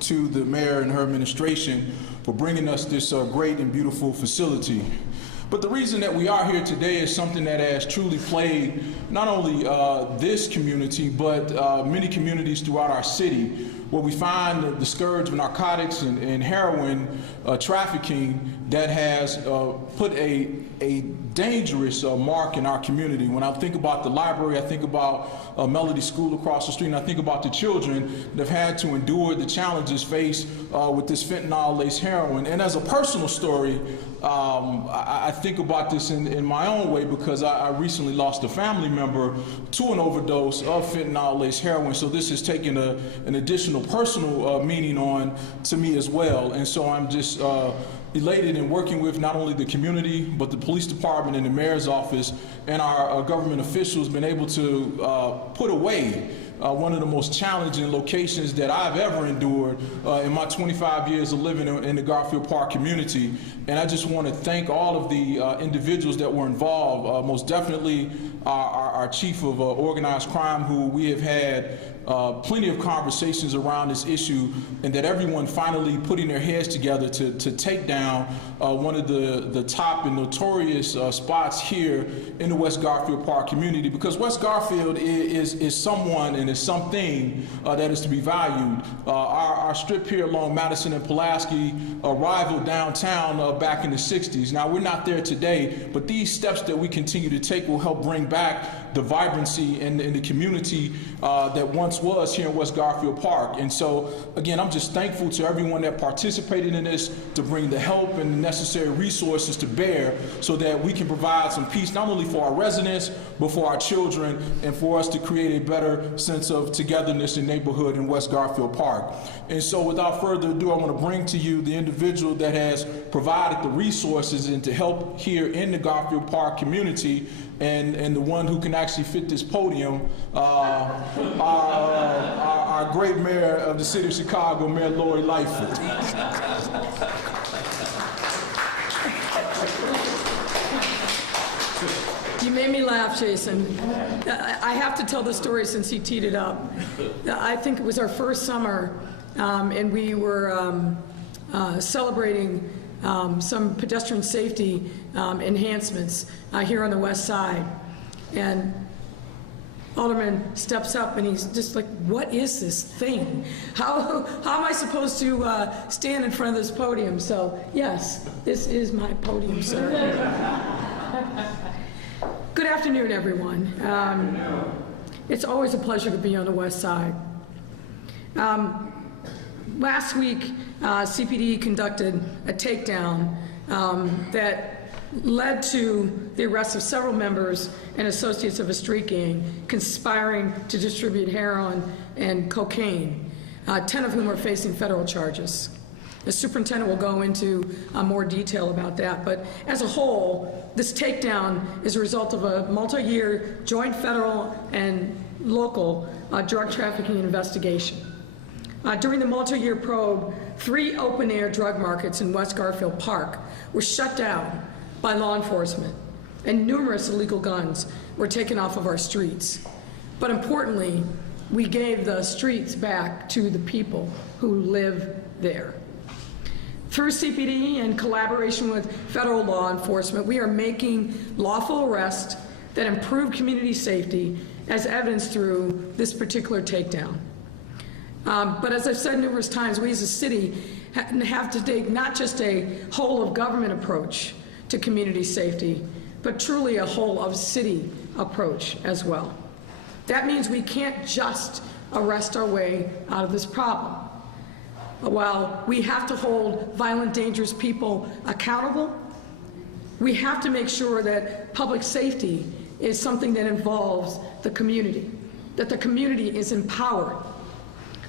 to the mayor and her administration for bringing us this great and beautiful facility. But the reason that we are here today is something that has truly plagued not only this community, but many communities throughout our city, where we find the scourge of narcotics and heroin trafficking that has put a dangerous mark in our community. When I think about the library, I think about Melody School across the street, and I think about the children that have had to endure the challenges faced with this fentanyl-laced heroin. And as a personal story, I think about this in my own way, because I recently lost a family member to an overdose of fentanyl-laced heroin, so this has taken an additional personal meaning on to me as well. And so I'm just elated in working with not only the community, but the police department and the mayor's office and our government officials, been able to put away one of the most challenging locations that I've ever endured in my 25 years of living in the Garfield Park community. And I just want to thank all of the individuals that were involved, most definitely our chief of organized crime, who we have had plenty of conversations around this issue, and that everyone finally putting their heads together to take down one of the top and notorious spots here in the West Garfield Park community, because West Garfield is someone and is something that is to be valued. Our strip here along Madison and Pulaski rivaled downtown back in the 60s. Now, we're not there today, but these steps that we continue to take will help bring back the vibrancy in the community that once was here in West Garfield Park. And so, again, I'm just thankful to everyone that participated in this to bring the help and the necessary resources to bear so that we can provide some peace, not only for our residents, but for our children, and for us to create a better sense of togetherness in neighborhood in West Garfield Park. And so, without further ado, I want to bring to you the individual that has provided the resources and to help here in the Garfield Park community, and the one who can actually fit this podium, our great mayor of the city of Chicago, Mayor Lori Lightfoot. You made me laugh, Jason. I have to tell the story since he teed it up. I think it was our first summer, and we were celebrating some pedestrian safety enhancements here on the west side. And Alderman steps up and he's just like, what is this thing? How am I supposed to stand in front of this podium? So yes, this is my podium, sir. Good afternoon, everyone. It's always a pleasure to be on the west side. Last week, CPD conducted a takedown that led to the arrest of several members and associates of a street gang conspiring to distribute heroin and cocaine, 10 of whom are facing federal charges. The superintendent will go into more detail about that, but as a whole, this takedown is a result of a multi-year joint federal and local drug trafficking investigation. During the multi-year probe, 3 open-air drug markets in West Garfield Park were shut down by law enforcement, and numerous illegal guns were taken off of our streets. But importantly, we gave the streets back to the people who live there. Through CPD and collaboration with federal law enforcement, we are making lawful arrests that improve community safety, as evidenced through this particular takedown. But as I've said numerous times, we as a city have to take not just a whole of government approach to community safety, but truly a whole of city approach as well. That means we can't just arrest our way out of this problem. While we have to hold violent, dangerous people accountable, we have to make sure that public safety is something that involves the community, that the community is empowered.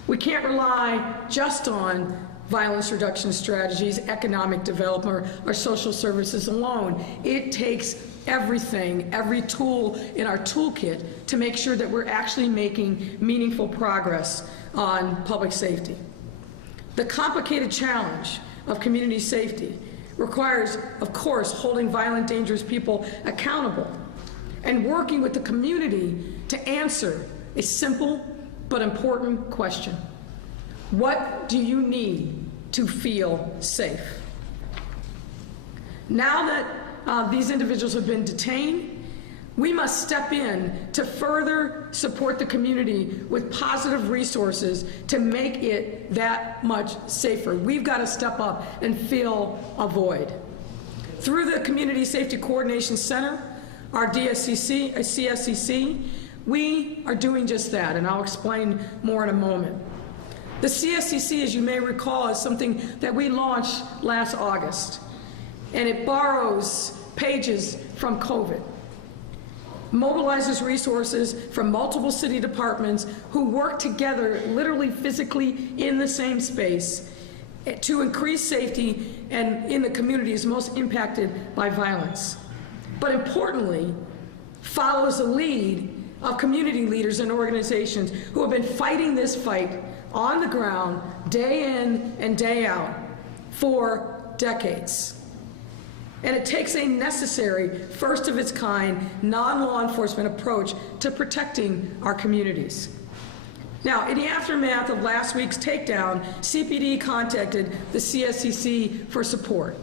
We can't rely just on violence reduction strategies, economic development, or social services alone. It takes everything, every tool in our toolkit to make sure that we're actually making meaningful progress on public safety. The complicated challenge of community safety requires, of course, holding violent, dangerous people accountable and working with the community to answer a simple but important question. What do you need to feel safe? Now that these individuals have been detained, we must step in to further support the community with positive resources to make it that much safer. We've got to step up and fill a void. Through the Community Safety Coordination Center, our CSCC, we are doing just that, and I'll explain more in a moment. The CSCC, as you may recall, is something that we launched last August, and it borrows pages from COVID. Mobilizes resources from multiple city departments who work together, literally physically in the same space, to increase safety and in the communities most impacted by violence. But importantly, follows the lead of community leaders and organizations who have been fighting this fight on the ground day in and day out for decades. And it takes a necessary, first of its kind, non-law enforcement approach to protecting our communities. Now, in the aftermath of last week's takedown, CPD contacted the CSCC for support.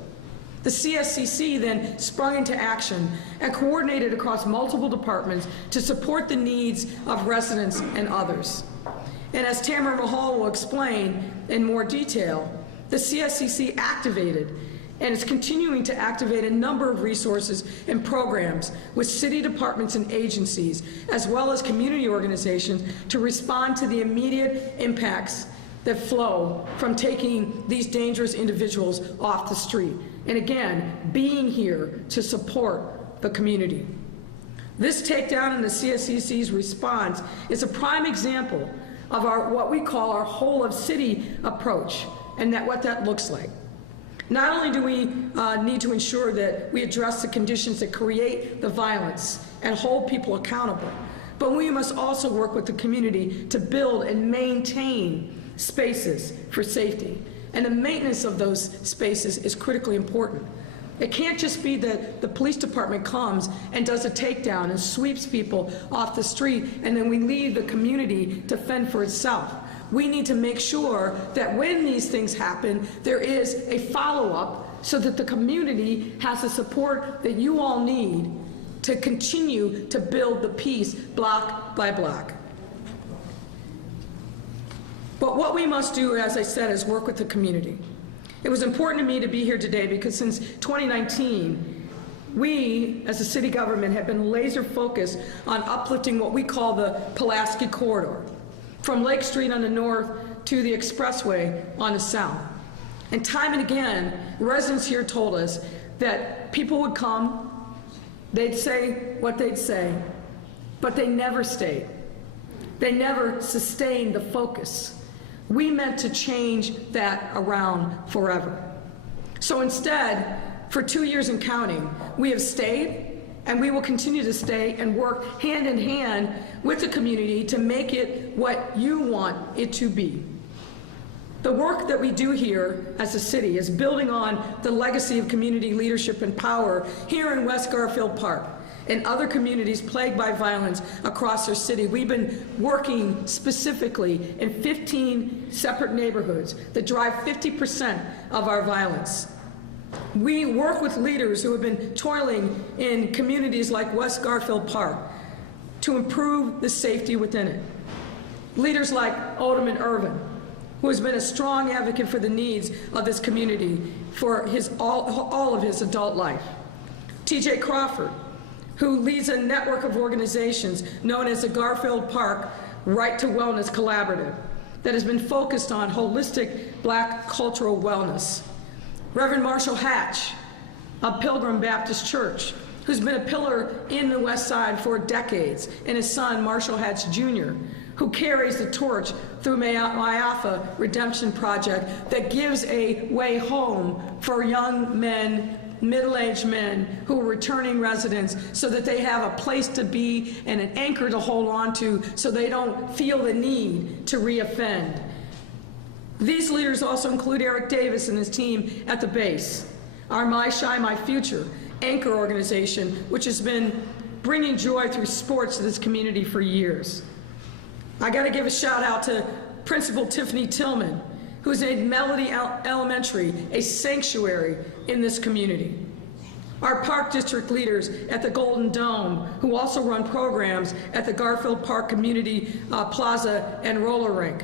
The CSCC then sprung into action and coordinated across multiple departments to support the needs of residents and others. And as Tamara Mahal will explain in more detail, the CSCC activated and is continuing to activate a number of resources and programs with city departments and agencies, as well as community organizations, to respond to the immediate impacts that flow from taking these dangerous individuals off the street. And again, being here to support the community. This takedown and the CSCC's response is a prime example of what we call our whole of city approach, and what that looks like. Not only do we need to ensure that we address the conditions that create the violence and hold people accountable, but we must also work with the community to build and maintain spaces for safety. And the maintenance of those spaces is critically important. It can't just be that the police department comes and does a takedown and sweeps people off the street, and then we leave the community to fend for itself. We need to make sure that when these things happen, there is a follow-up so that the community has the support that you all need to continue to build the peace block by block. But what we must do, as I said, is work with the community. It was important to me to be here today because since 2019, we, as a city government, have been laser focused on uplifting what we call the Pulaski Corridor, from Lake Street on the north to the expressway on the south. And time and again, residents here told us that people would come, they'd say what they'd say, but they never stayed. They never sustained the focus. We meant to change that around forever. So instead, for 2 years and counting, we have stayed, and we will continue to stay and work hand in hand with the community to make it what you want it to be. The work that we do here as a city is building on the legacy of community leadership and power here in West Garfield Park and other communities plagued by violence across our city. We've been working specifically in 15 separate neighborhoods that drive 50% of our violence. We work with leaders who have been toiling in communities like West Garfield Park to improve the safety within it. Leaders like Alderman Irvin, who has been a strong advocate for the needs of this community for all of his adult life. TJ Crawford, who leads a network of organizations known as the Garfield Park Right to Wellness Collaborative that has been focused on holistic Black cultural wellness. Reverend Marshall Hatch of Pilgrim Baptist Church, who's been a pillar in the West Side for decades, and his son, Marshall Hatch Jr., who carries the torch through My Alpha Redemption Project that gives a way home for young men, middle-aged men who are returning residents so that they have a place to be and an anchor to hold on to so they don't feel the need to reoffend. These leaders also include Eric Davis and his team at the base, our My Shy, My Future anchor organization, which has been bringing joy through sports to this community for years. I got to give a shout out to Principal Tiffany Tillman, who's made Melody Elementary a sanctuary in this community. Our park district leaders at the Golden Dome, who also run programs at the Garfield Park Community Plaza and roller rink.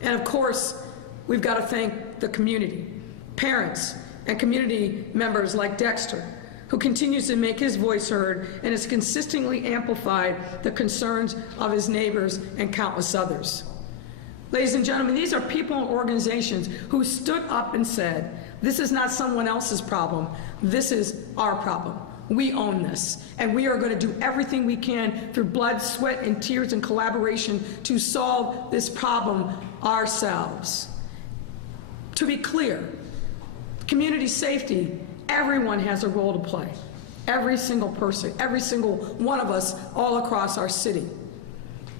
And of course, we've got to thank the community, parents, and community members like Dexter, who continues to make his voice heard and has consistently amplified the concerns of his neighbors and countless others. Ladies and gentlemen, these are people and organizations who stood up and said, this is not someone else's problem, this is our problem. We own this, and we are going to do everything we can through blood, sweat, and tears and collaboration to solve this problem ourselves. To be clear, community safety, everyone has a role to play. Every single person, every single one of us all across our city.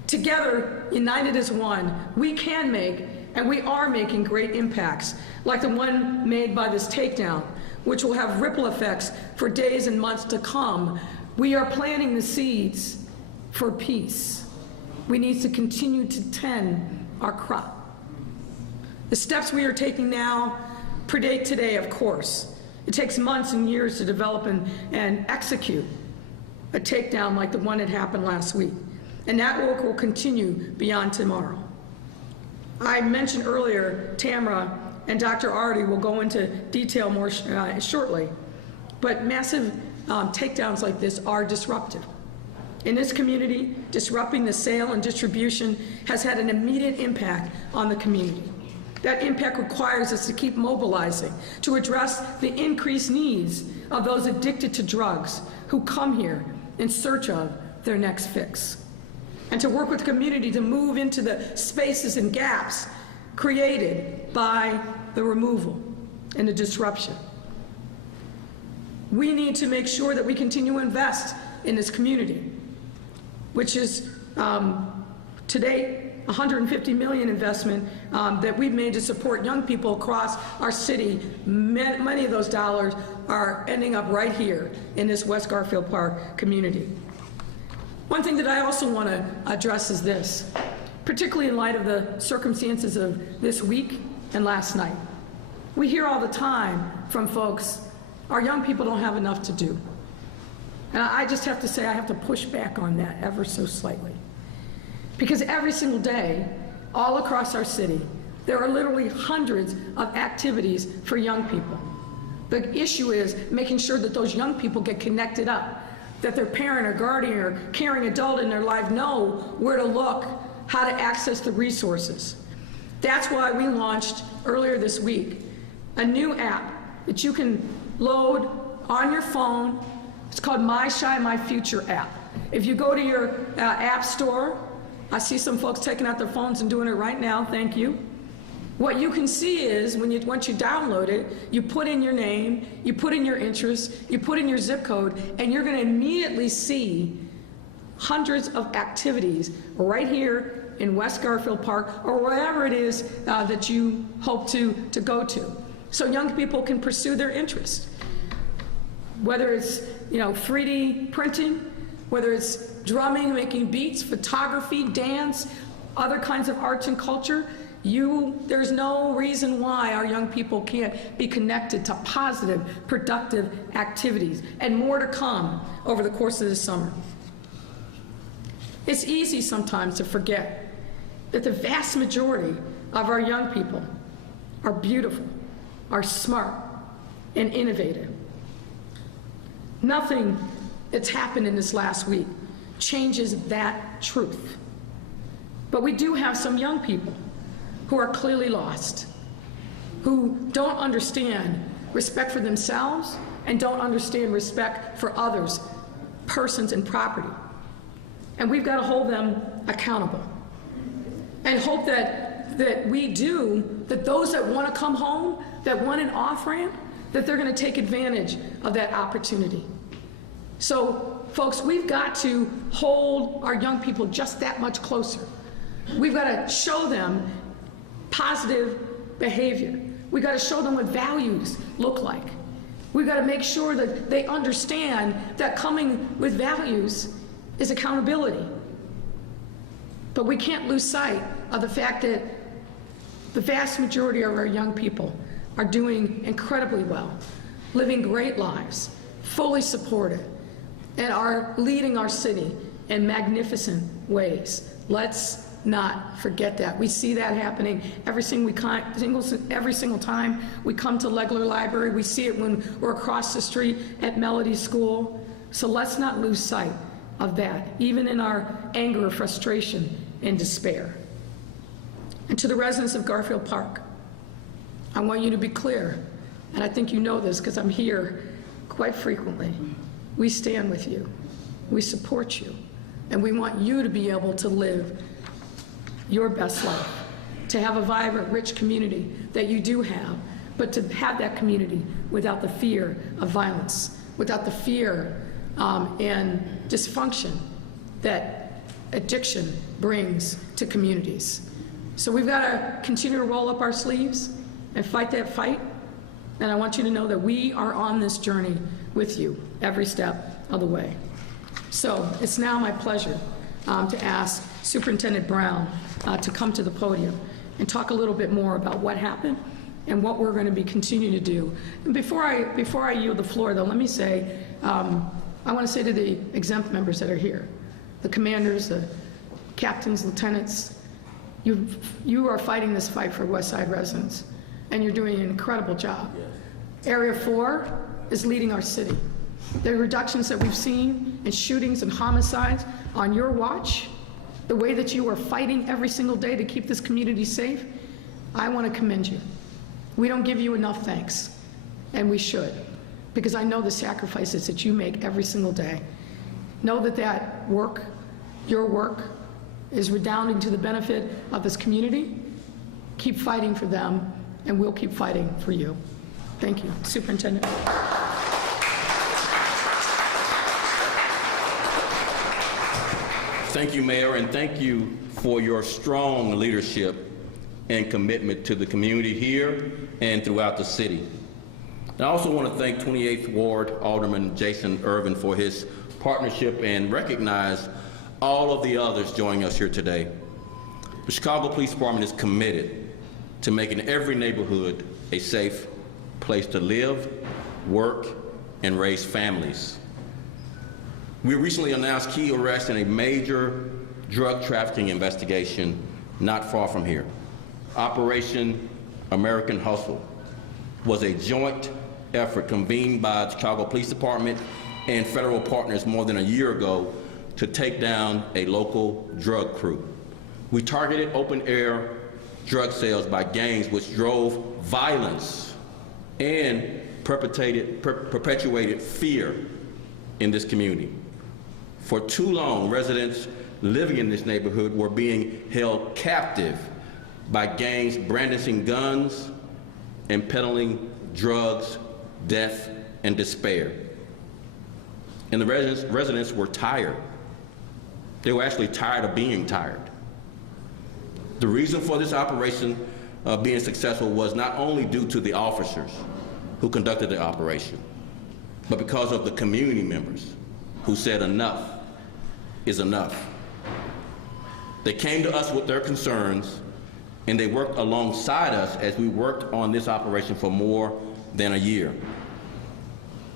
Together, united as one, we can make, and we are making great impacts, like the one made by this takedown, which will have ripple effects for days and months to come. We are planting the seeds for peace. We need to continue to tend our crop. The steps we are taking now predate today, of course. It takes months and years to develop and execute a takedown like the one that happened last week. And that work will continue beyond tomorrow. I mentioned earlier, Tamara and Dr. Artie will go into detail more shortly, but massive takedowns like this are disruptive. In this community, disrupting the sale and distribution has had an immediate impact on the community. That impact requires us to keep mobilizing to address the increased needs of those addicted to drugs who come here in search of their next fix, and to work with the community to move into the spaces and gaps created by the removal and the disruption. We need to make sure that we continue to invest in this community, which is today $150 million investment that we've made to support young people across our city. Many of those dollars are ending up right here in this West Garfield Park community. One thing that I also want to address is this, particularly in light of the circumstances of this week and last night. We hear all the time from folks, our young people don't have enough to do. And I just have to say, I have to push back on that ever so slightly. Because every single day, all across our city, there are literally hundreds of activities for young people. The issue is making sure that those young people get connected up, that their parent or guardian or caring adult in their life know where to look, how to access the resources. That's why we launched earlier this week a new app that you can load on your phone. It's called My Shy My Future app. If you go to your app store, I see some folks taking out their phones and doing it right now, thank you. What you can see is, once you download it, you put in your name, you put in your interests, you put in your zip code, and you're going to immediately see hundreds of activities right here in West Garfield Park or wherever it is that you hope to go to. So young people can pursue their interests. Whether it's 3D printing, whether it's drumming, making beats, photography, dance, other kinds of arts and culture, there's no reason why our young people can't be connected to positive, productive activities, and more to come over the course of the summer. It's easy sometimes to forget that the vast majority of our young people are beautiful, are smart, and innovative. Nothing that's happened in this last week changes that truth. But we do have some young people who are clearly lost, who don't understand respect for themselves and don't understand respect for others, persons, and property. And we've got to hold them accountable and hope that we do, that those that want to come home, that want an off-ramp, that they're going to take advantage of that opportunity. So, folks, we've got to hold our young people just that much closer. We've got to show them positive behavior. We've got to show them what values look like. We've got to make sure that they understand that coming with values is accountability. But we can't lose sight of the fact that the vast majority of our young people are doing incredibly well, living great lives, fully supported, and are leading our city in magnificent ways. Let's not forget that. We see that happening every single time we come to Legler Library. We see it when we're across the street at Melody School. So let's not lose sight of that, even in our anger, frustration, and despair. And to the residents of Garfield Park, I want you to be clear, and I think you know this because I'm here quite frequently. We stand with you, we support you, and we want you to be able to live your best life, to have a vibrant, rich community that you do have, but to have that community without the fear of violence, without the fear and dysfunction that addiction brings to communities. So we've got to continue to roll up our sleeves and fight that fight. And I want you to know that we are on this journey with you every step of the way. So it's now my pleasure to ask Superintendent Brown to come to the podium and talk a little bit more about what happened and what we're going to be continuing to do. And before I yield the floor, though, let me say, I want to say to the exempt members that are here, the commanders, the captains, lieutenants, you are fighting this fight for West Side residents, and you're doing an incredible job. Yes. Area 4 is leading our city. The reductions that we've seen in shootings and homicides on your watch, the way that you are fighting every single day to keep this community safe, I want to commend you. We don't give you enough thanks, and we should, because I know the sacrifices that you make every single day. Know that that work, your work, is redounding to the benefit of this community. Keep fighting for them, and we'll keep fighting for you. Thank you, Superintendent. Thank you, Mayor, and thank you for your strong leadership and commitment to the community here and throughout the city. I also want to thank 28th Ward Alderman Jason Irvin for his partnership and recognize all of the others joining us here today. The Chicago Police Department is committed to making every neighborhood a safe place to live, work, and raise families. We recently announced key arrests in a major drug trafficking investigation not far from here. Operation American Hustle was a joint effort convened by the Chicago Police Department and federal partners more than a year ago to take down a local drug crew. We targeted open-air drug sales by gangs which drove violence and perpetuated fear in this community. For too long, residents living in this neighborhood were being held captive by gangs brandishing guns and peddling drugs, death, and despair. And the residents were tired. They were actually tired of being tired. The reason for this operation being successful was not only due to the officers who conducted the operation, but because of the community members who said enough is enough. They came to us with their concerns, and they worked alongside us as we worked on this operation for more than a year.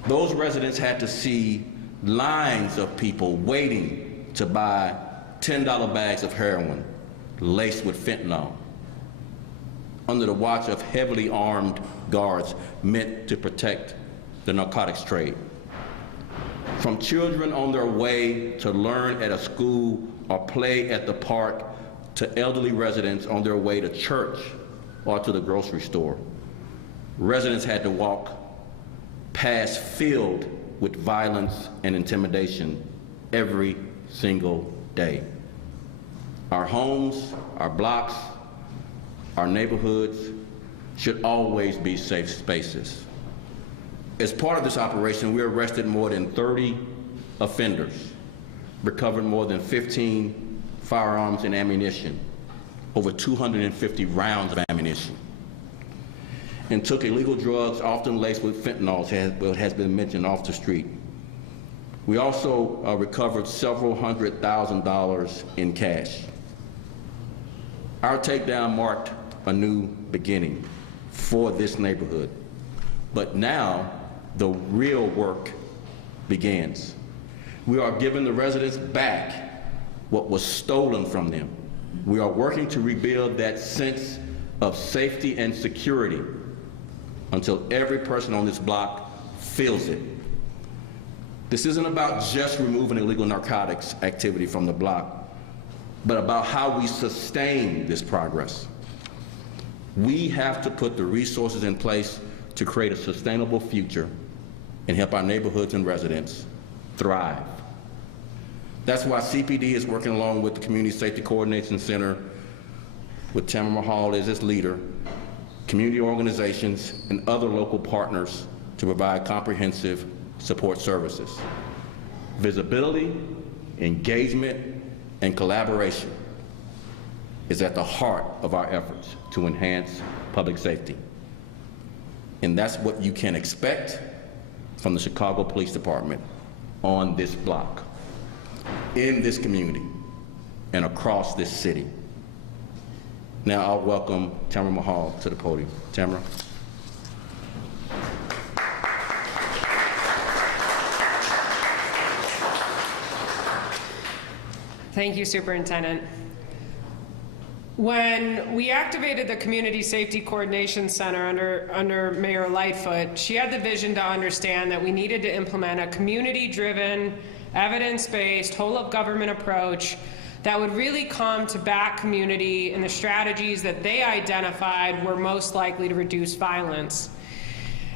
Those residents had to see lines of people waiting to buy $10 bags of heroin laced with fentanyl under the watch of heavily armed guards meant to protect the narcotics trade. From children on their way to learn at a school or play at the park to elderly residents on their way to church or to the grocery store, residents had to walk past filled with violence and intimidation every single day. Our homes, our blocks, our neighborhoods should always be safe spaces. As part of this operation, we arrested more than 30 offenders, recovered more than 15 firearms and ammunition, over 250 rounds of ammunition, and took illegal drugs often laced with fentanyl, as has been mentioned, off the street. We also recovered several $100,000 in cash. Our takedown marked a new beginning for this neighborhood. But now, the real work begins. We are giving the residents back what was stolen from them. We are working to rebuild that sense of safety and security until every person on this block feels it. This isn't about just removing illegal narcotics activity from the block, but about how we sustain this progress. We have to put the resources in place to create a sustainable future and help our neighborhoods and residents thrive. That's why CPD is working along with the Community Safety Coordination Center, with Tamara Mahal as its leader, community organizations, and other local partners to provide comprehensive support services. Visibility, engagement, and collaboration is at the heart of our efforts to enhance public safety. And that's what you can expect from the Chicago Police Department on this block, in this community, and across this city. Now I'll welcome Tamara Mahal to the podium. Tamara. Thank you, Superintendent. When we activated the Community Safety Coordination Center under Mayor Lightfoot, she had the vision to understand that we needed to implement a community-driven, evidence-based, whole-of-government approach that would really come to back community in the strategies that they identified were most likely to reduce violence.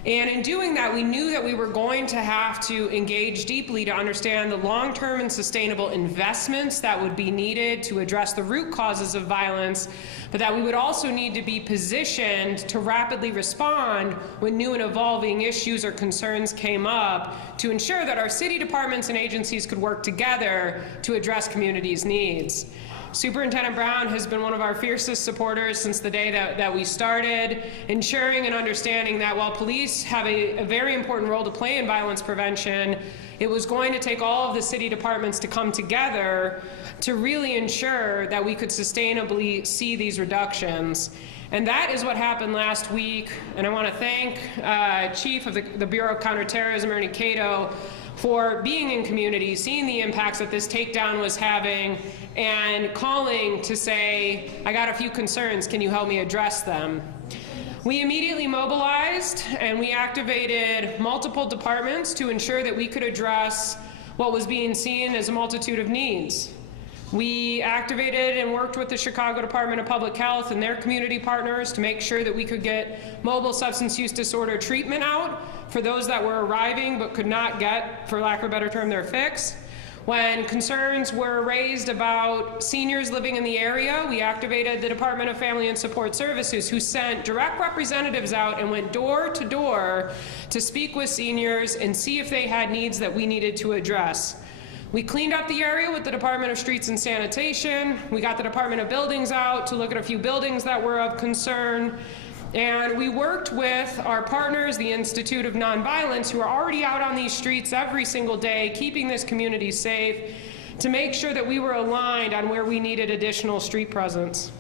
And in doing that, we knew that we were going to have to engage deeply to understand the long-term and sustainable investments that would be needed to address the root causes of violence, but that we would also need to be positioned to rapidly respond when new and evolving issues or concerns came up to ensure that our city departments and agencies could work together to address communities' needs. Superintendent Brown has been one of our fiercest supporters since the day that we started, ensuring and understanding that while police have a very important role to play in violence prevention, it was going to take all of the city departments to come together to really ensure that we could sustainably see these reductions. And that is what happened last week. And I want to thank Chief of the Bureau of Counterterrorism, Ernie Cato, for being in communities, seeing the impacts that this takedown was having, and calling to say, I got a few concerns, can you help me address them? We immediately mobilized and we activated multiple departments to ensure that we could address what was being seen as a multitude of needs. We activated and worked with the Chicago Department of Public Health and their community partners to make sure that we could get mobile substance use disorder treatment out for those that were arriving but could not get, for lack of a better term, their fix. When concerns were raised about seniors living in the area, we activated the Department of Family and Support Services, who sent direct representatives out and went door to door to speak with seniors and see if they had needs that we needed to address. We cleaned up the area with the Department of Streets and Sanitation. We got the Department of Buildings out to look at a few buildings that were of concern. And we worked with our partners, the Institute of Nonviolence, who are already out on these streets every single day, keeping this community safe, to make sure that we were aligned on where we needed additional street presence.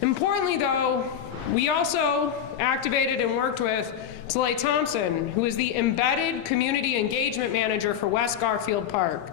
Importantly, though, we also activated and worked with Talay Thompson, who is the embedded community engagement manager for West Garfield Park.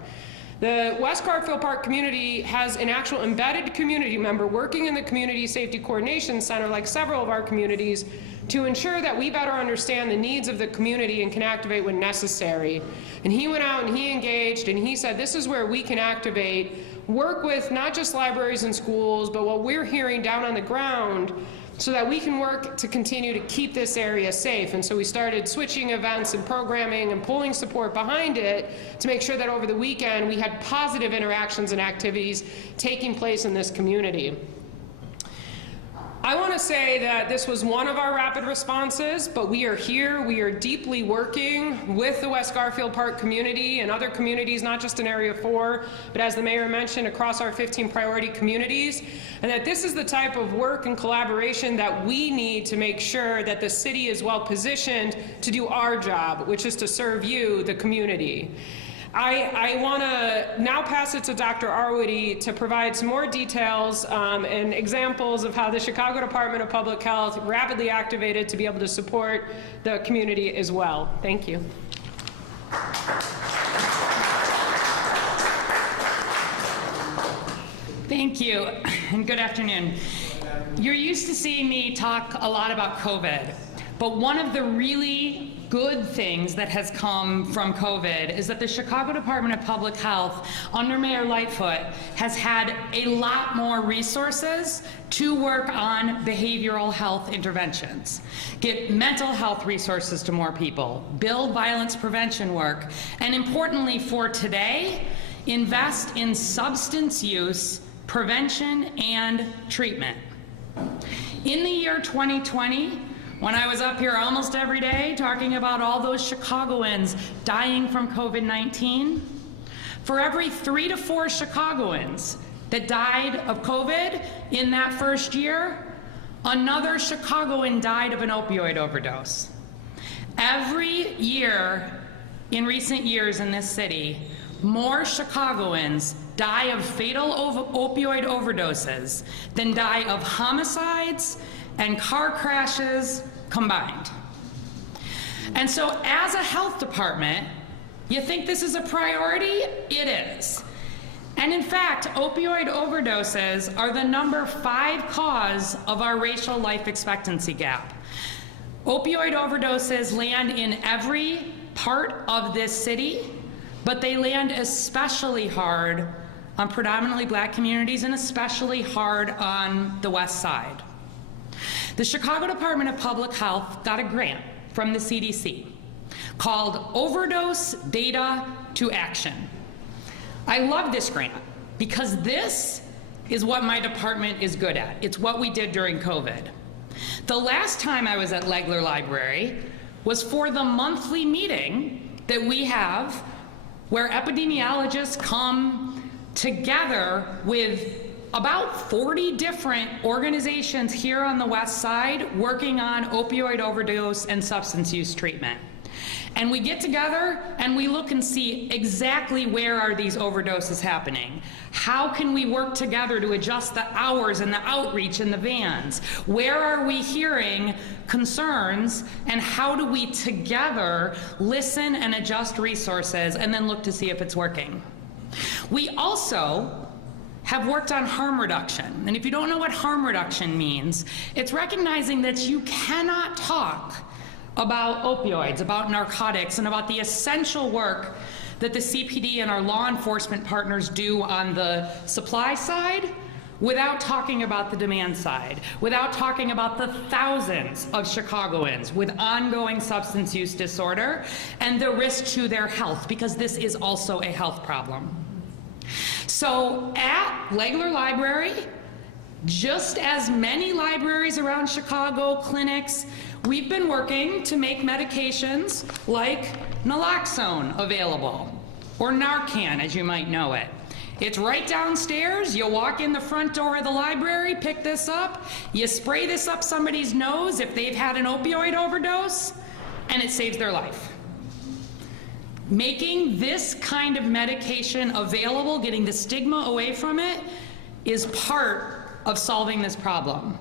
The West Garfield Park community has an actual embedded community member working in the Community Safety Coordination Center, like several of our communities, to ensure that we better understand the needs of the community and can activate when necessary. And he went out and he engaged and he said, this is where we can activate, work with not just libraries and schools, but what we're hearing down on the ground, so that we can work to continue to keep this area safe. And so we started switching events and programming and pulling support behind it to make sure that over the weekend we had positive interactions and activities taking place in this community. I want to say that this was one of our rapid responses, but we are here. We are deeply working with the West Garfield Park community and other communities, not just in Area 4, but as the mayor mentioned, across our 15 priority communities, and that this is the type of work and collaboration that we need to make sure that the city is well positioned to do our job, which is to serve you, the community. I want to now pass it to Dr. Arwady to provide some more details and examples of how the Chicago Department of Public Health rapidly activated to be able to support the community as well. Thank you. Thank you, and good afternoon. You're used to seeing me talk a lot about COVID, but one of the really good things that has come from COVID is that the Chicago Department of Public Health, under Mayor Lightfoot, has had a lot more resources to work on behavioral health interventions, get mental health resources to more people, build violence prevention work, and importantly for today, invest in substance use prevention and treatment. In the year 2020, when I was up here almost every day talking about all those Chicagoans dying from COVID-19, for every 3 to 4 Chicagoans that died of COVID in that first year, another Chicagoan died of an opioid overdose. Every year in recent years in this city, more Chicagoans die of fatal opioid overdoses than die of homicides and car crashes combined. And so as a health department, you think this is a priority? It is. And in fact, opioid overdoses are the number 5 cause of our racial life expectancy gap. Opioid overdoses land in every part of this city, but they land especially hard on predominantly black communities and especially hard on the West Side. The Chicago Department of Public Health got a grant from the CDC called Overdose Data to Action. I love this grant because this is what my department is good at. It's what we did during COVID. The last time I was at Legler Library was for the monthly meeting that we have where epidemiologists come together with about 40 different organizations here on the West Side working on opioid overdose and substance use treatment. And we get together and we look and see exactly where are these overdoses happening. How can we work together to adjust the hours and the outreach in the vans? Where are we hearing concerns and how do we together listen and adjust resources and then look to see if it's working? We also have worked on harm reduction. And if you don't know what harm reduction means, it's recognizing that you cannot talk about opioids, about narcotics, and about the essential work that the CPD and our law enforcement partners do on the supply side without talking about the demand side, without talking about the thousands of Chicagoans with ongoing substance use disorder and the risk to their health, because this is also a health problem. So at Legler Library, just as many libraries around Chicago, clinics, we've been working to make medications like naloxone available, or Narcan as you might know it. It's right downstairs. You walk in the front door of the library, pick this up, you spray this up somebody's nose if they've had an opioid overdose, and it saves their life. Making this kind of medication available, getting the stigma away from it, is part of solving this problem.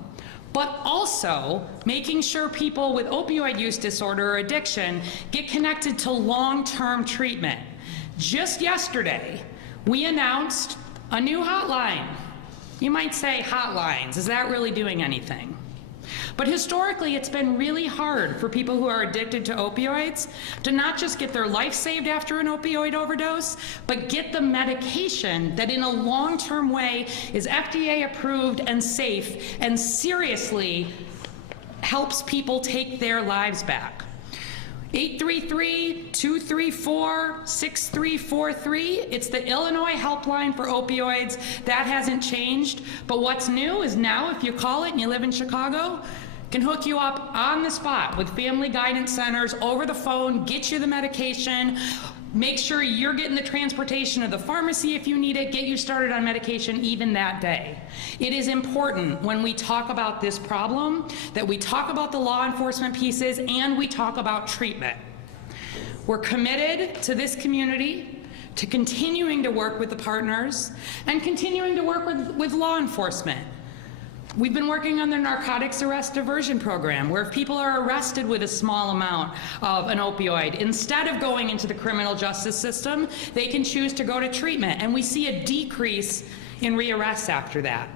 But also making sure people with opioid use disorder or addiction get connected to long-term treatment. Just yesterday, we announced a new hotline. You might say, hotlines, is that really doing anything? But historically, it's been really hard for people who are addicted to opioids to not just get their life saved after an opioid overdose, but get the medication that in a long-term way is FDA approved and safe and seriously helps people take their lives back. 833-234-6343. It's the Illinois helpline for opioids. That hasn't changed. But what's new is now if you call it and you live in Chicago, can hook you up on the spot with family guidance centers over the phone, get you the medication, make sure you're getting the transportation of the pharmacy if you need it, get you started on medication even that day. It is important when we talk about this problem that we talk about the law enforcement pieces and we talk about treatment. We're committed to this community to continuing to work with the partners and continuing to work with law enforcement. We've been working on the narcotics arrest diversion program, where if people are arrested with a small amount of an opioid, instead of going into the criminal justice system, they can choose to go to treatment, and we see a decrease in rearrests after that.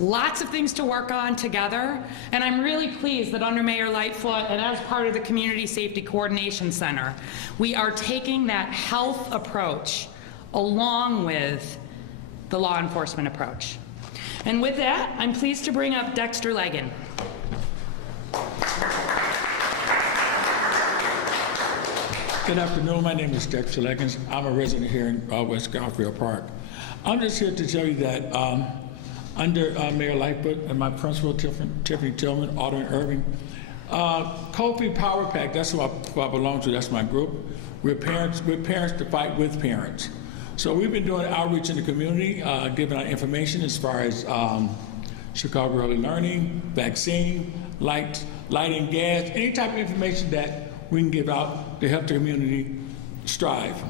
Lots of things to work on together, and I'm really pleased that under Mayor Lightfoot and as part of the Community Safety Coordination Center, we are taking that health approach along with the law enforcement approach. And with that, I'm pleased to bring up Dexter Leggin. Good afternoon. My name is Dexter Leggins. I'm a resident here in West Garfield Park. I'm just here to tell you that under Mayor Lightfoot and my principal, Tiffany Tillman, Alderman Irving, Kofi Power Pack, that's who I belong to, that's my group. We're parents to fight with parents. So we've been doing outreach in the community, giving out information as far as Chicago Early Learning, vaccine, lighting, gas, any type of information that we can give out to help the community strive.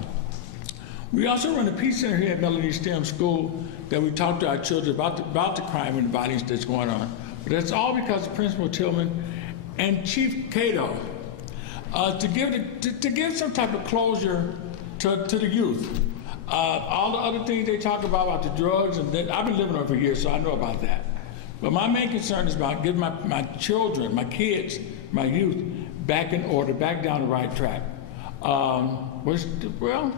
We also run a peace center here at Melody STEM School that we talk to our children about the crime and violence that's going on. But that's all because of Principal Tillman and Chief Cato to give some type of closure to the youth. All the other things they talk about the drugs, and I've been living over for years, so I know about that. But my main concern is about getting my children, my kids, my youth back in order, back down the right track. Well,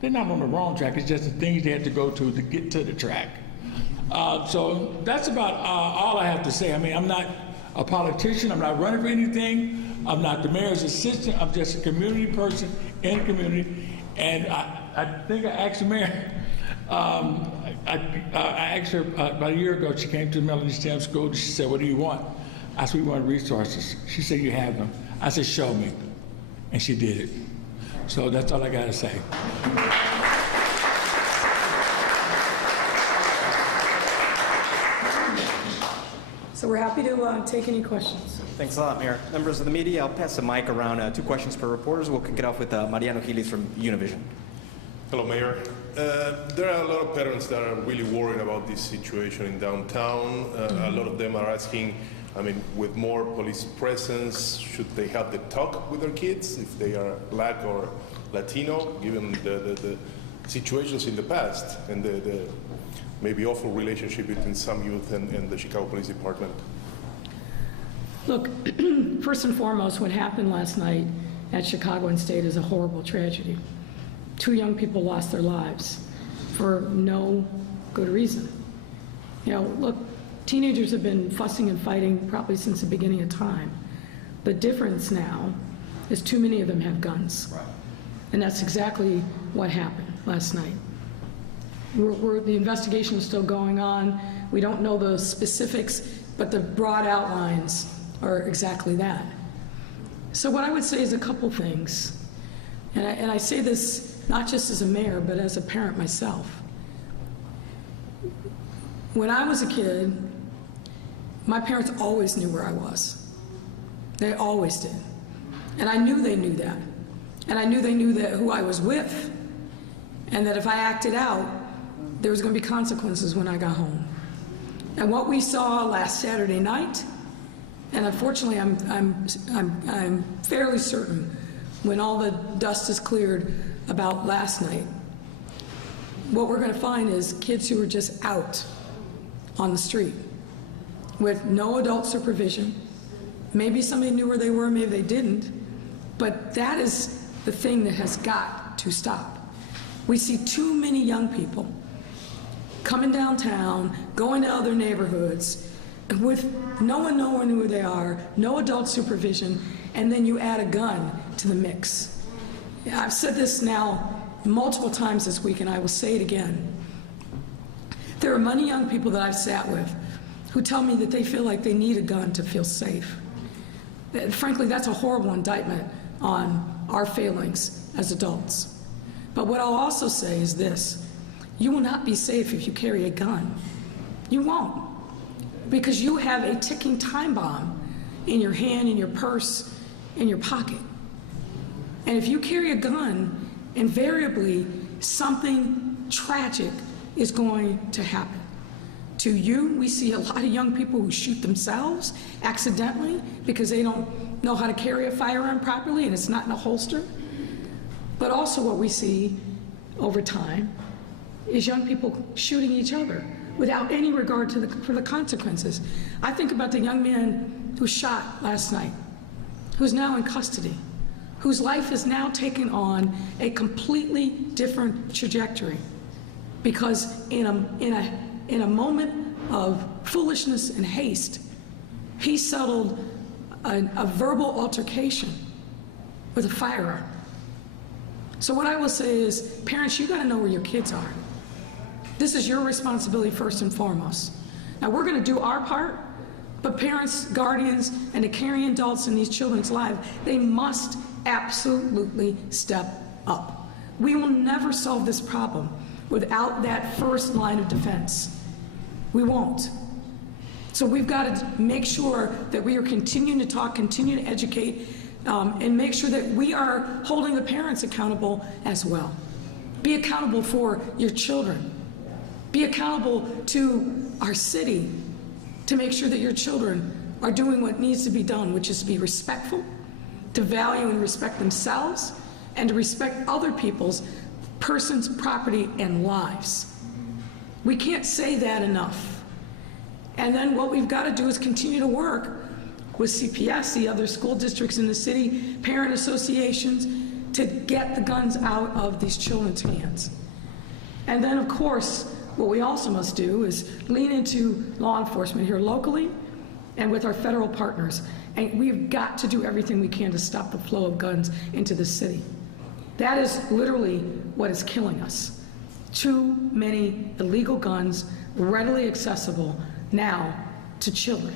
they're not on the wrong track. It's just the things they have to go to get to the track. So that's about all I have to say. I mean, I'm not a politician. I'm not running for anything. I'm not the mayor's assistant. I'm just a community person in the community. And I think I asked the mayor, I asked her about a year ago, she came to the Melody STEM School, she said, what do you want? I said, we want resources. She said, you have them. I said, show me. And she did it. So that's all I got to say. So we're happy to take any questions. Thanks a lot, Mayor. Members of the media, I'll pass the mic around. 2 questions per reporters. We'll kick it off with Mariano Giles from Univision. Hello, Mayor. There are a lot of parents that are really worried about this situation in downtown. A lot of them are asking, I mean, with more police presence, should they have the talk with their kids if they are Black or Latino, given the situations in the past and the maybe awful relationship between some youth and the Chicago Police Department? Look, first and foremost, what happened last night at Chicago and State is a horrible tragedy. 2 young people lost their lives for no good reason. You know, look, teenagers have been fussing and fighting probably since the beginning of time. The difference now is too many of them have guns. Right. And that's exactly what happened last night. The investigation is still going on. We don't know the specifics, but the broad outlines are exactly that. So what I would say is a couple things. And I say this not just as a mayor, but as a parent myself. When I was a kid, my parents always knew where I was. They always did. And I knew they knew that. And I knew they knew that who I was with. And that if I acted out, there was going to be consequences when I got home. And what we saw last Saturday night, and unfortunately I'm fairly certain when all the dust is cleared about last night, what we're going to find is kids who were just out on the street with no adult supervision. Maybe somebody knew where they were, maybe they didn't, but that is the thing that has got to stop. We see too many young people coming downtown, going to other neighborhoods with no one knowing who they are, no adult supervision, and then you add a gun to the mix. I've said this now multiple times this week, and I will say it again. There are many young people that I've sat with who tell me that they feel like they need a gun to feel safe. Frankly, that's a horrible indictment on our failings as adults. But what I'll also say is this: you will not be safe if you carry a gun. You won't. Because you have a ticking time bomb in your hand, in your purse, in your pocket. And if you carry a gun, invariably something tragic is going to happen. To you, we see a lot of young people who shoot themselves accidentally because they don't know how to carry a firearm properly and it's not in a holster. But also what we see over time is young people shooting each other without any regard for the consequences. I think about the young man who shot last night, who's now in custody, whose life has now taken on a completely different trajectory because in a moment of foolishness and haste, he settled a verbal altercation with a firearm. So what I will say is, parents, you gotta know where your kids are. This is your responsibility first and foremost. Now we're gonna do our part, but parents, guardians, and the caring adults in these children's lives, they must absolutely step up. We will never solve this problem without that first line of defense. We won't. So we've got to make sure that we are continuing to talk, continue to educate, and make sure that we are holding the parents accountable as well. Be accountable for your children. Be accountable to our city to make sure that your children are doing what needs to be done, which is to be respectful, to value and respect themselves, and to respect other people's persons, property, and lives. We can't say that enough. And then what we've got to do is continue to work with CPS, the other school districts in the city, parent associations, to get the guns out of these children's hands. And then, of course, what we also must do is lean into law enforcement here locally and with our federal partners. And we've got to do everything we can to stop the flow of guns into the city. That is literally what is killing us. Too many illegal guns readily accessible now to children.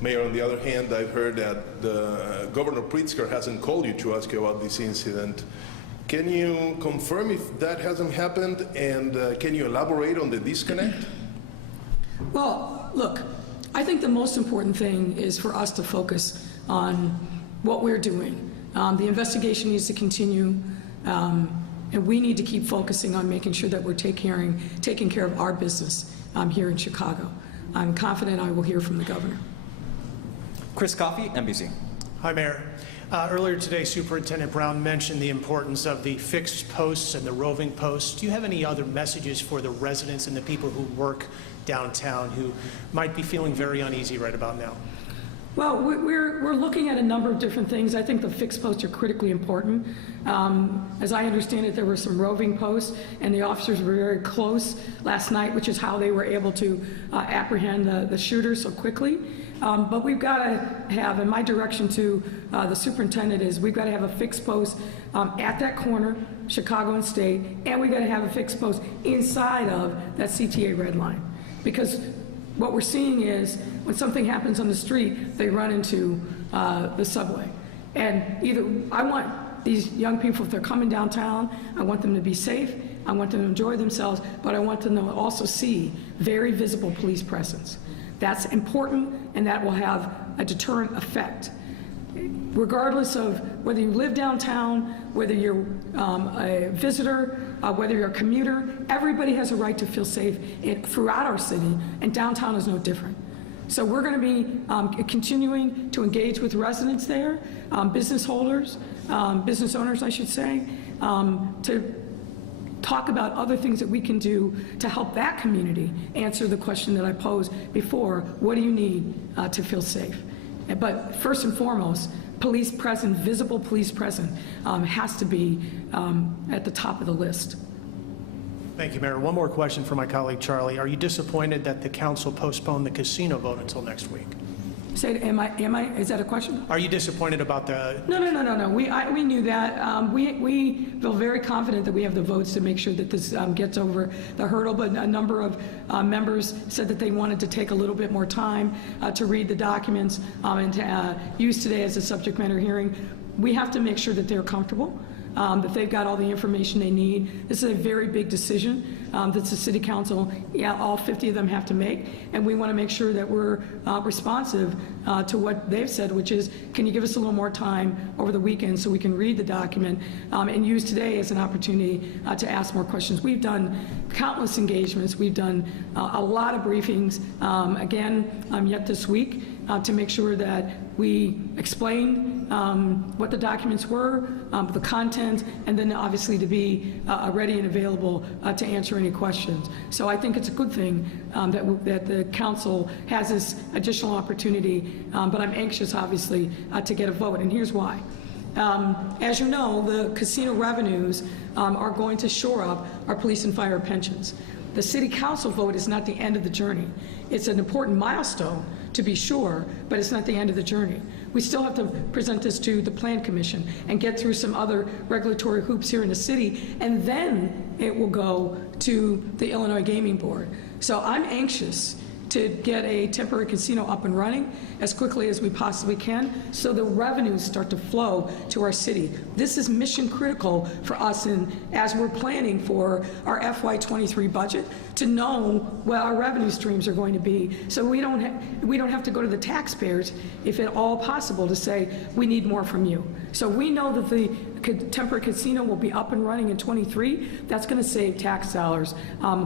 Mayor, on the other hand, I've heard that Governor Pritzker hasn't called you to ask you about this incident. Can you confirm if that hasn't happened, and can you elaborate on the disconnect? Well, look, I think the most important thing is for us to focus on what we're doing. The investigation needs to continue, and we need to keep focusing on making sure that we're taking care of our business here in Chicago. I'm confident I will hear from the governor. Chris Coffey, NBC. Hi, Mayor. Earlier today, Superintendent Brown mentioned the importance of the fixed posts and the roving posts. Do you have any other messages for the residents and the people who work downtown who might be feeling very uneasy right about now? Well, we're looking at a number of different things. I think the fixed posts are critically important. As I understand it, there were some roving posts, and the officers were very close last night, which is how they were able to apprehend the shooter so quickly. But we've got to have, and my direction to the superintendent is, we've got to have a fixed post at that corner, Chicago and State, and we've got to have a fixed post inside of that CTA red line. Because what we're seeing is, when something happens on the street, they run into the subway. And either, I want these young people, if they're coming downtown, I want them to be safe, I want them to enjoy themselves, but I want them to also see very visible police presence. That's important, and that will have a deterrent effect. Regardless of whether you live downtown, whether you're a visitor, whether you're a commuter, everybody has a right to feel safe throughout our city, and downtown is no different. So we're going to be continuing to engage with residents there, business owners, I should say, to talk about other things that we can do to help that community answer the question that I posed before: what do you need to feel safe? But first and foremost, police present, visible police present, has to be at the top of the list. Thank you, Mayor. One more question for my colleague, Charlie. Are you disappointed that the council postponed the casino vote until next week? Say, is that a question? Are you disappointed about the... No. We knew that. We feel very confident that we have the votes to make sure that this gets over the hurdle, but a number of members said that they wanted to take a little bit more time to read the documents and to use today as a subject matter hearing. We have to make sure that they're comfortable. that they've got all the information they need. This is a very big decision that the City Council, all 50 of them have to make, and we want to make sure that we're responsive to what they've said, which is, can you give us a little more time over the weekend so we can read the document and use today as an opportunity to ask more questions. We've done countless engagements. We've done a lot of briefings, again, yet this week, to make sure that we explain what the documents were, the content, and then obviously to be ready and available to answer any questions. So I think it's a good thing that the council has this additional opportunity, but I'm anxious, obviously, to get a vote, and here's why. As you know, the casino revenues are going to shore up our police and fire pensions. The City Council vote is not the end of the journey. It's an important milestone, to be sure, but it's not the end of the journey. We still have to present this to the Plan Commission and get through some other regulatory hoops here in the city, and then it will go to the Illinois Gaming Board. So I'm anxious to get a temporary casino up and running as quickly as we possibly can so the revenues start to flow to our city. This is mission critical for us, and as we're planning for our FY23 budget, to know what our revenue streams are going to be, so we don't have to go to the taxpayers, if at all possible, to say we need more from you. So we know that the temporary casino will be up and running in '23. That's going to save tax dollars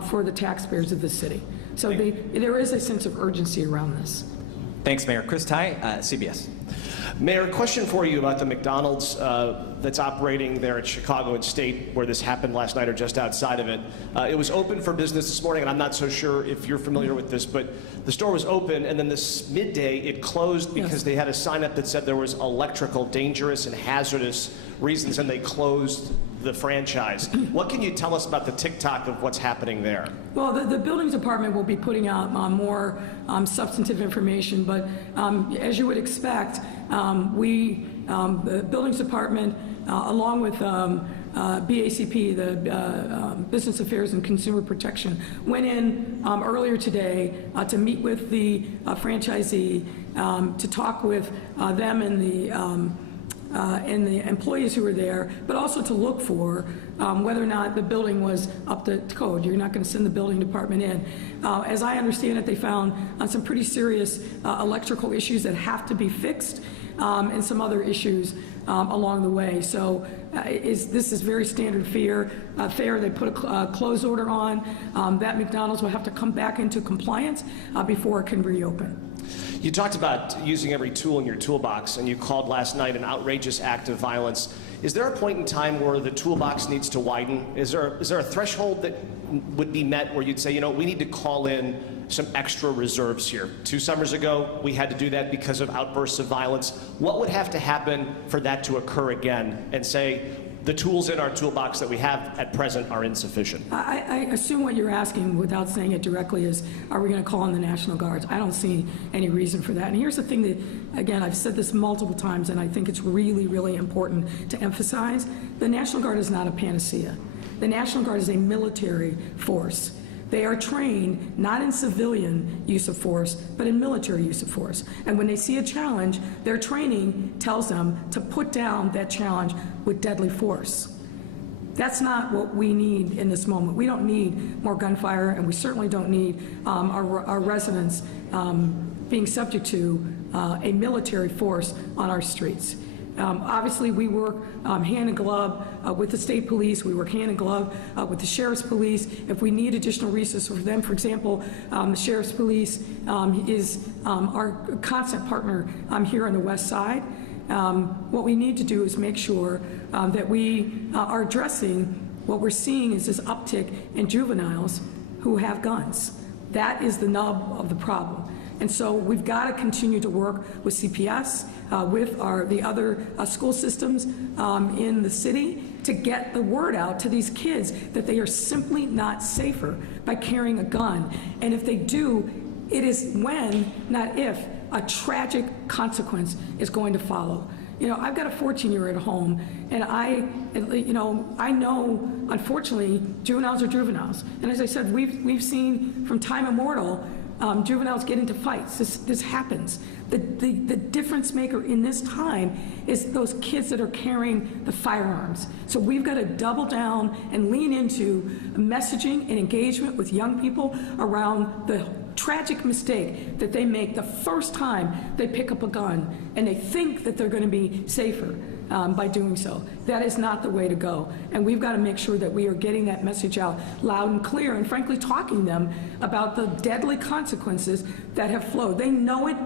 for the taxpayers of the city. So there is a sense of urgency around this. Thanks, Mayor. Chris Ty, CBS. Mayor, question for you about the McDonald's that's operating there at Chicago and State, where this happened last night or just outside of it. It was open for business this morning, and I'm not so sure if you're familiar with this, but the store was open, and then this midday it closed because they had a sign up that said there was electrical, dangerous, and hazardous reasons, and they closed the franchise. What can you tell us about the TikTok of what's happening there? Well, the buildings department will be putting out more substantive information, but as you would expect, the buildings department, along with BACP, the Business Affairs and Consumer Protection, went in earlier today to meet with the franchisee, to talk with them and the employees who were there, but also to look for whether or not the building was up to code. You're not going to send the building department in. As I understand it, they found some pretty serious electrical issues that have to be fixed, and some other issues along the way. So this is very standard fare. They put a close order on. That McDonald's will have to come back into compliance before it can reopen. You talked about using every tool in your toolbox, and you called last night an outrageous act of violence. Is there a point in time where the toolbox needs to widen? Is there a threshold that would be met where you'd say, you know, we need to call in some extra reserves here? 2 summers ago, we had to do that because of outbursts of violence. What would have to happen for that to occur again and say, the tools in our toolbox that we have at present are insufficient? I assume what you're asking, without saying it directly, is are we going to call in the National Guards? I don't see any reason for that. And here's the thing that, again, I've said this multiple times, and I think it's really, really important to emphasize. The National Guard is not a panacea. The National Guard is a military force. They are trained not in civilian use of force, but in military use of force. And when they see a challenge, their training tells them to put down that challenge with deadly force. That's not what we need in this moment. We don't need more gunfire, and we certainly don't need our residents being subject to a military force on our streets. Obviously, we work hand in glove with the state police. We work hand in glove with the sheriff's police. If we need additional resources for them, for example, the sheriff's police is our constant partner here on the west side. What we need to do is make sure that we are addressing what we're seeing is this uptick in juveniles who have guns. That is the nub of the problem. And so we've got to continue to work with CPS, with the other school systems in the city to get the word out to these kids that they are simply not safer by carrying a gun. And if they do, it is when, not if, a tragic consequence is going to follow. You know, I've got a 14-year-old at home, and I know, unfortunately, juveniles are juveniles. And as I said, we've seen from time immemorial juveniles get into fights. This happens. The difference maker in this time is those kids that are carrying the firearms. So we've got to double down and lean into messaging and engagement with young people around the tragic mistake that they make the first time they pick up a gun and they think that they're going to be safer by doing so. That is not the way to go. And we've got to make sure that we are getting that message out loud and clear and frankly talking to them about the deadly consequences that have flowed. They know it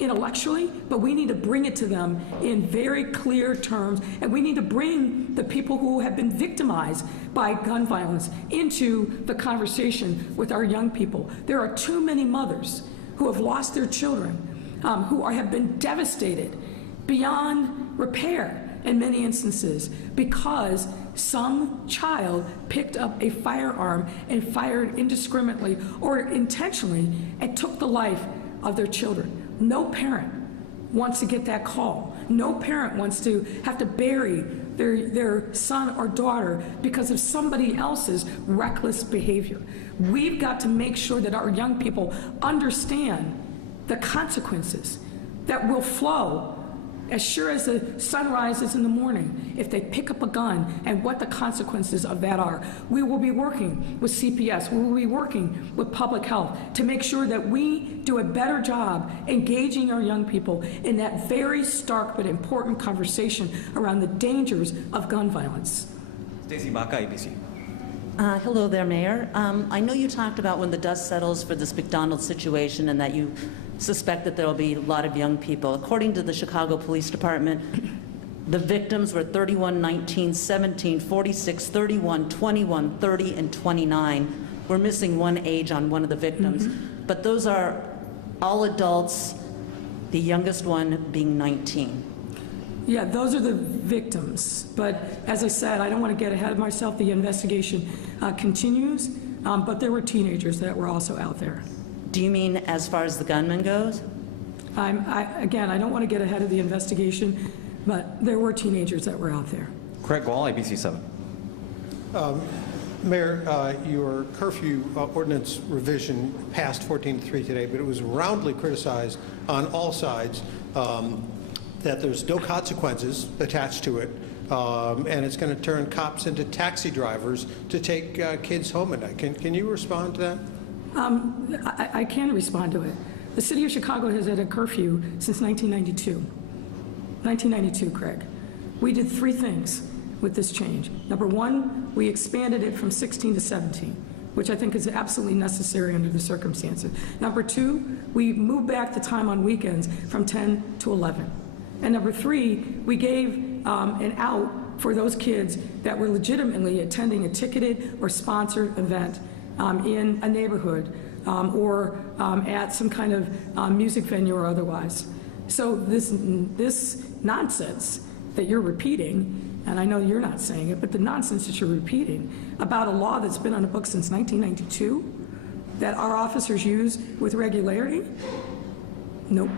intellectually, but we need to bring it to them in very clear terms, and we need to bring the people who have been victimized by gun violence into the conversation with our young people. There are too many mothers who have lost their children, who have been devastated beyond repair in many instances because some child picked up a firearm and fired indiscriminately or intentionally and took the life of their children. No parent wants to get that call. No parent wants to have to bury their son or daughter because of somebody else's reckless behavior. We've got to make sure that our young people understand the consequences that will flow as sure as the sun rises in the morning if they pick up a gun and what the consequences of that are. We will be working with CPS, we will be working with public health to make sure that we do a better job engaging our young people in that very stark but important conversation around the dangers of gun violence. Stacey Baca, ABC. Hello there, Mayor. I know you talked about when the dust settles for this McDonald's situation and that you suspect that there will be a lot of young people. According to the Chicago Police Department, the victims were 31, 19, 17, 46, 31, 21, 30, and 29. We're missing one age on one of the victims, but those are all adults, the youngest one being 19. Yeah, those are the victims. But as I said, I don't want to get ahead of myself. The investigation continues, but there were teenagers that were also out there. Do you mean as far as the gunman goes? Again, I don't want to get ahead of the investigation, but there were teenagers that were out there. Craig Wall, ABC 7. Mayor, your curfew ordinance revision passed 14-3 today, but it was roundly criticized on all sides that there's no consequences attached to it, and it's going to turn cops into taxi drivers to take kids home at night. Can you respond to that? I can respond to it. The city of Chicago has had a curfew since 1992. 1992, Craig. We did three things with this change. Number one, we expanded it from 16 to 17, which I think is absolutely necessary under the circumstances. Number two, we moved back the time on weekends from 10 to 11. And number three, we gave an out for those kids that were legitimately attending a ticketed or sponsored event in a neighborhood or at some kind of music venue or otherwise. So this nonsense that you're repeating, and I know you're not saying it, but the nonsense that you're repeating about a law that's been on the books since 1992 that our officers use with regularity, nope.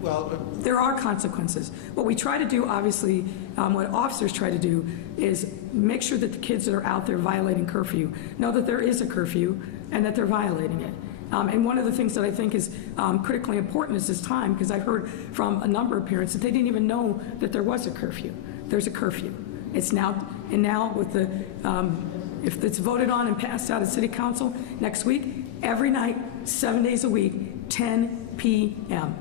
Well, there are consequences. What we try to do, obviously, what officers try to do is make sure that the kids that are out there violating curfew know that there is a curfew and that they're violating it. And one of the things that I think is critically important is this time, because I've heard from a number of parents that they didn't even know that there was a curfew. There's a curfew. It's now, and now with the, if it's voted on and passed out at City Council next week, every night, 7 days a week, 10 p.m.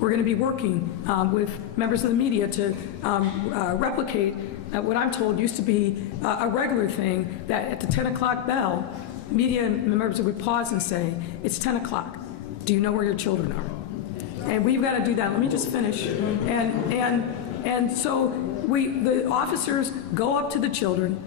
We're going to be working with members of the media to replicate what I'm told used to be a regular thing, that at the 10 o'clock bell, media members would pause and say, it's 10 o'clock. Do you know where your children are? And we've got to do that. Let me just finish. And so the officers go up to the children.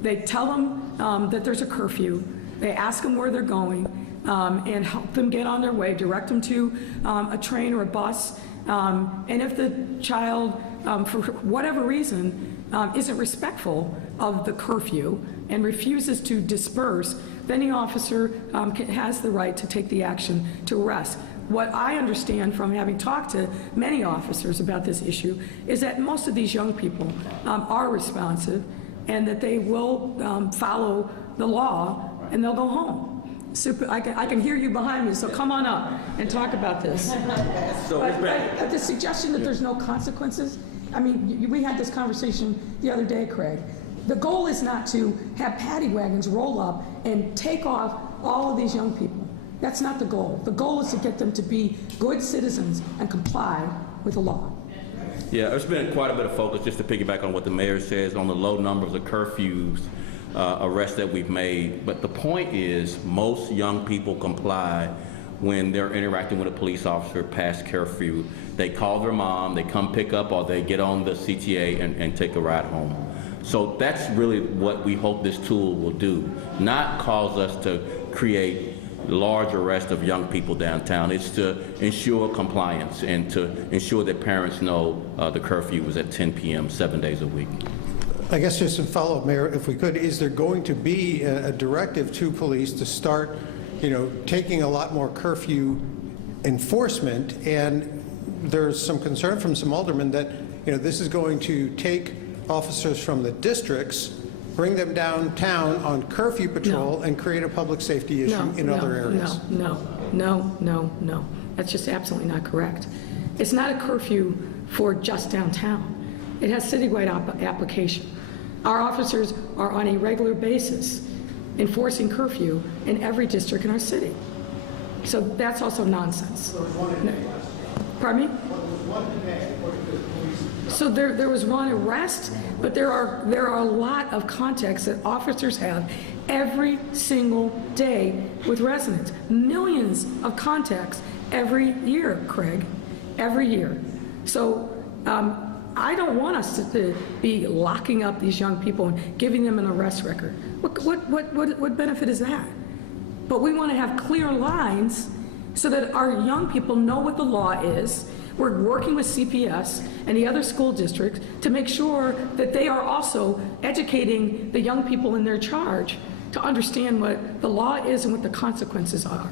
They tell them that there's a curfew. They ask them where they're going. And help them get on their way, direct them to a train or a bus. And if the child, for whatever reason, isn't respectful of the curfew and refuses to disperse, then the officer has the right to take the action to arrest. What I understand from having talked to many officers about this issue is that most of these young people are responsive and that they will follow the law and they'll go home. I can hear you behind me, so come on up and talk about this. But the suggestion that there's no consequences, I mean, we had this conversation the other day, Craig. The goal is not to have paddy wagons roll up and take off all of these young people. That's not the goal. The goal is to get them to be good citizens and comply with the law. Yeah, there's been quite a bit of focus, just to piggyback on what the mayor says, on the low numbers of curfews, arrests that we've made. But the point is, most young people comply when they're interacting with a police officer past curfew. They call their mom, they come pick up, or they get on the CTA and take a ride home. So that's really what we hope this tool will do, not cause us to create large arrest of young people downtown. It's to ensure compliance and to ensure that parents know the curfew was at 10 p.m. 7 days a week. I guess just in follow-up, Mayor, if we could, is there going to be a directive to police to start, taking a lot more curfew enforcement? And there's some concern from some aldermen that, this is going to take officers from the districts, bring them downtown on curfew patrol, and create a public safety issue in other areas. No. That's just absolutely not correct. It's not a curfew for just downtown. It has citywide application. Our officers are on a regular basis enforcing curfew in every district in our city. So that's also nonsense. Pardon me? So there was one arrest, but there are a lot of contacts that officers have every single day with residents. Millions of contacts every year, Craig, every year. So I don't want us to be locking up these young people and giving them an arrest record. What benefit is that? But we want to have clear lines so that our young people know what the law is. We're working with CPS and the other school districts to make sure that they are also educating the young people in their charge to understand what the law is and what the consequences are.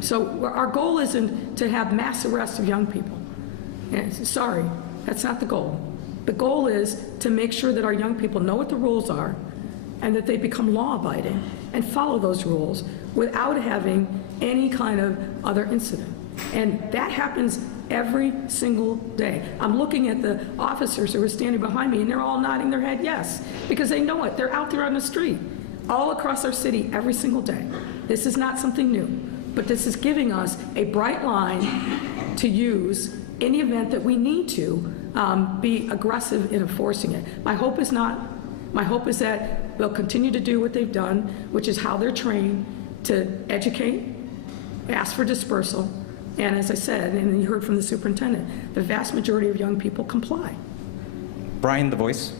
So our goal isn't to have mass arrests of young people. And sorry, that's not the goal. The goal is to make sure that our young people know what the rules are and that they become law-abiding and follow those rules without having any kind of other incident. And that happens every single day. I'm looking at the officers who are standing behind me, and they're all nodding their head yes, because they know it. They're out there on the street, all across our city, every single day. This is not something new, but this is giving us a bright line to use in the event that we need to be aggressive in enforcing it. My hope is that they'll continue to do what they've done, which is how they're trained to educate, ask for dispersal, and as I said, and you heard from the superintendent, the vast majority of young people comply. Brian, The Voice.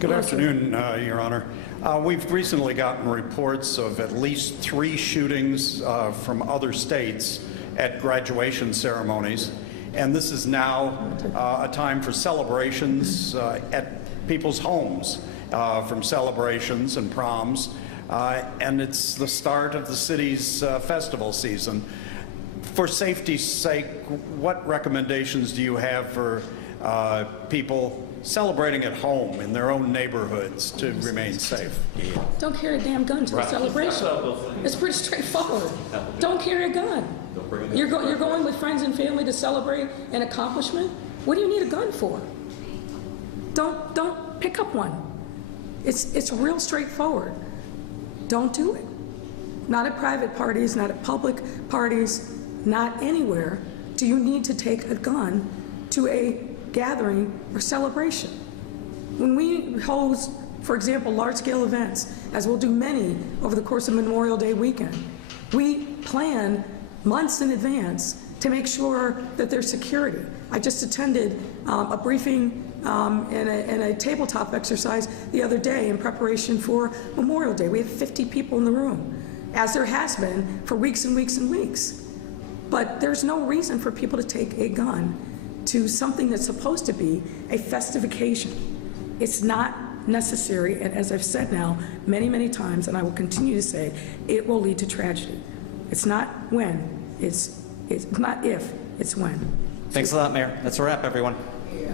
Good afternoon, Your Honor. We've recently gotten reports of at least 3 shootings from other states at graduation ceremonies, and this is now a time for celebrations at people's homes, from celebrations and proms. And it's the start of the city's festival season. For safety's sake, what recommendations do you have for people celebrating at home in their own neighborhoods to remain safe? Don't carry a damn gun to a celebration. It's pretty straightforward. Don't carry a gun. You're going with friends and family to celebrate an accomplishment? What do you need a gun for? Don't pick up one. It's real straightforward. Don't do it. Not at private parties, not at public parties, not anywhere do you need to take a gun to a gathering or celebration. When we host, for example, large-scale events, as we'll do many over the course of Memorial Day weekend, we plan months in advance to make sure that there's security. I just attended a briefing and a tabletop exercise the other day in preparation for Memorial Day. We had 50 people in the room, as there has been for weeks and weeks and weeks. But there's no reason for people to take a gun to something that's supposed to be a festive occasion. It's not necessary, and as I've said now many, many times, and I will continue to say, it will lead to tragedy. It's not when, it's not if, it's when. Thanks a lot, Mayor. That's a wrap, everyone. Yeah.